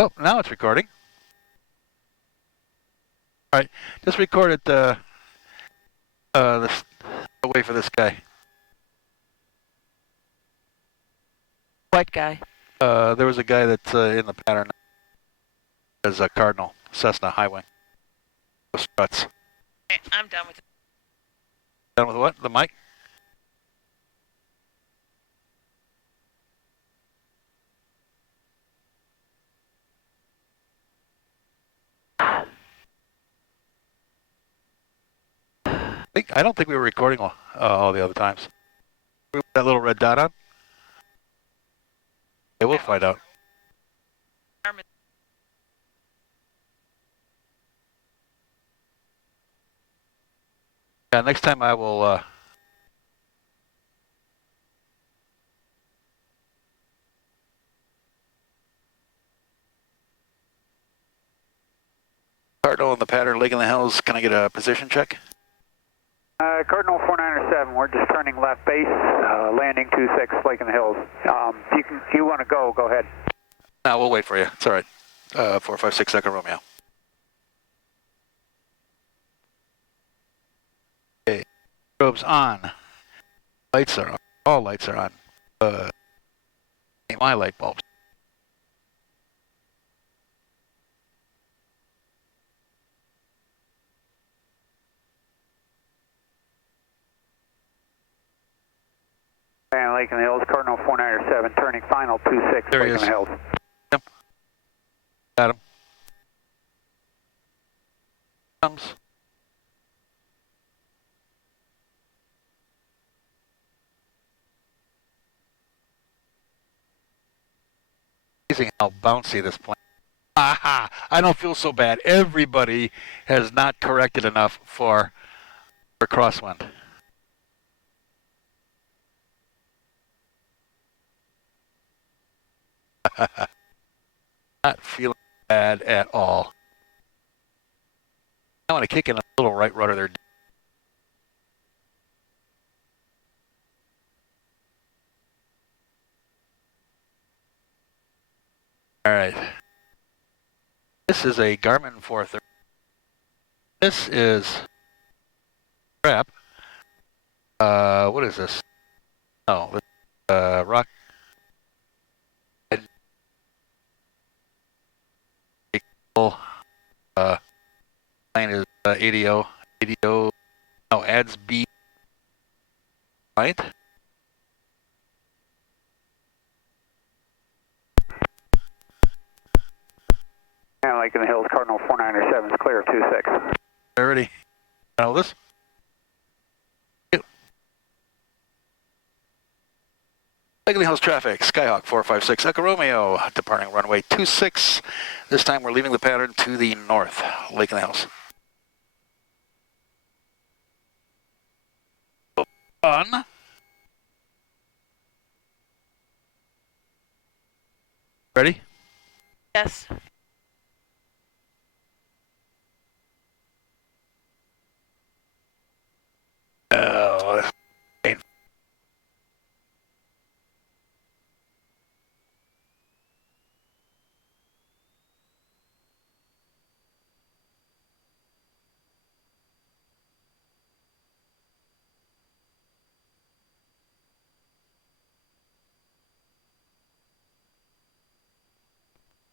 Oh, now it's recording. All right, just record it. I'll wait for this guy. What guy? There was a guy that's in the pattern as a Cardinal Cessna High Wing. Those struts. Okay, I'm done with it. Done with what? The mic? I don't think we were recording all the other times. That little red dot on? Yeah, we'll find out. Yeah, next time I will. Cardinal in the pattern, Lake in the Hills. Can I get a position check? Cardinal 497, we're just turning left base, landing 26, Lake in the Hills. If you want to go ahead. No, we'll wait for you. It's all right. 456 Echo Romeo. Okay, strobes on. Lights are on. All lights are on. My light bulbs. And Lake in the Hills, Cardinal 497, turning final 26, There Lake he in the is. Hills. Yep. Got him. Comes. Amazing how bouncy this plane. Aha! I don't feel so bad. Everybody has not corrected enough for crosswind. Not feeling bad at all. I want to kick in a little right rudder there. All right. This is a Garmin 430. This is crap. What is this? Oh, rock. Plane is ADO. ADO. No, adds B. Right. And Lake in the Hills, Cardinal 497 is clear of 26. Already. Know this? Lake in the Hills traffic, Skyhawk 456 Echo Romeo, departing runway 26. This time we're leaving the pattern to the north, Lake in the Hills. On. Ready? Yes. Oh, painful.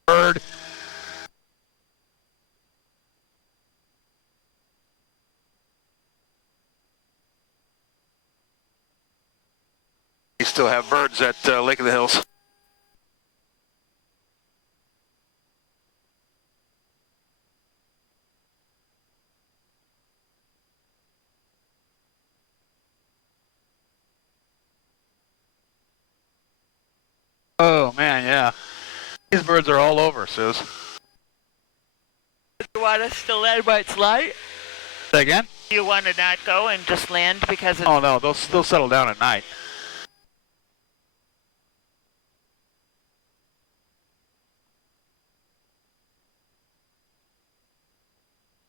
Bird. We still have birds at Lake of the Hills. Oh man, yeah. These birds are all over, Suze. You want us to land while it's light? Say again? You want to not go and just land because it's... Oh no, they'll settle down at night.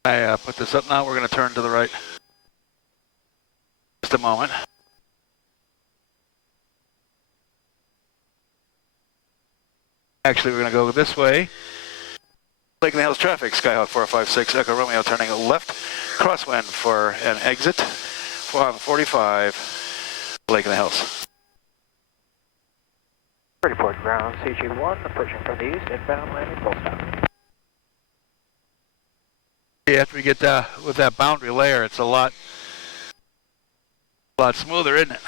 I put this up now. We're going to turn to the right. Just a moment. Actually, we're going to go this way Lake in the Hills traffic, Skyhawk 456, Echo Romeo turning left, crosswind for an exit, 45, Lake in the Hills. Report ground, CG1, approaching from the east, inbound landing, full stop. After we get with that boundary layer, it's a lot smoother, isn't it?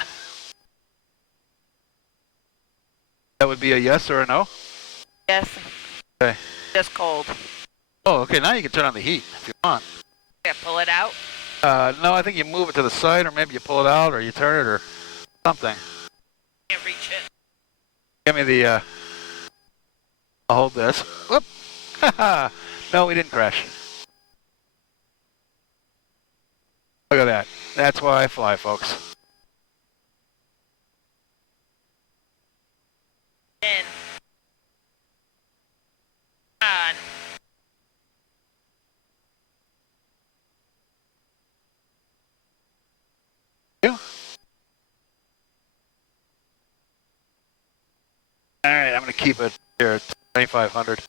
That would be a yes or a no? Yes. Okay. Just cold. Oh, okay, now you can turn on the heat if you want. Yeah, pull it out. No, I think you move it to the side, or maybe you pull it out, or you turn it, or something. Can't reach it. Give me the, I'll hold this. Whoop! Haha! No, we didn't crash. Look at that. That's why I fly, folks. In. On. You? Alright, I'm going to keep it here at 2500.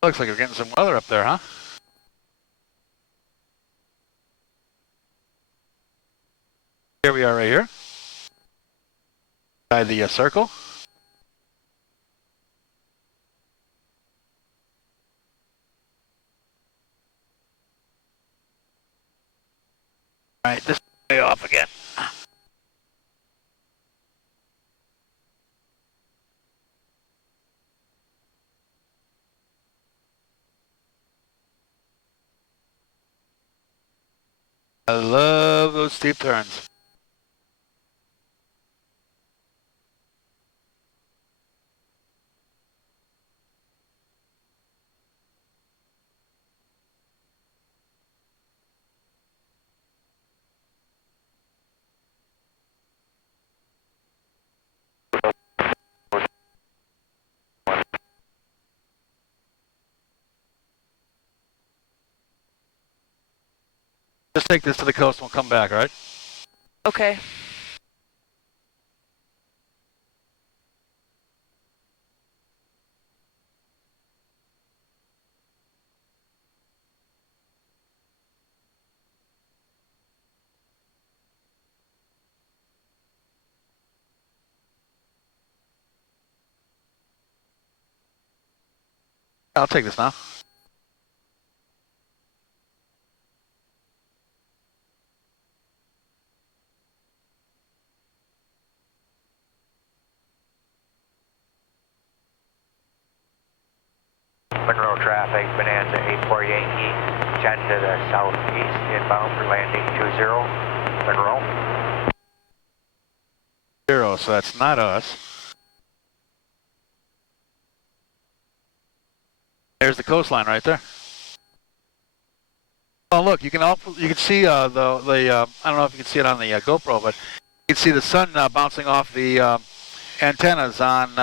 Looks like we're getting some weather up there, huh? Here we are right here. By the circle. Alright, this is way off again. I love those steep turns. Just take this to the coast and we'll come back, alright? Okay. I'll take this now. Monroe traffic, Bonanza 840 Yankee, 10 to the southeast, inbound for landing 20, Monroe. 0, so that's not us. There's the coastline right there. Oh, look, you can see I don't know if you can see it on the GoPro, but you can see the sun bouncing off the antennas on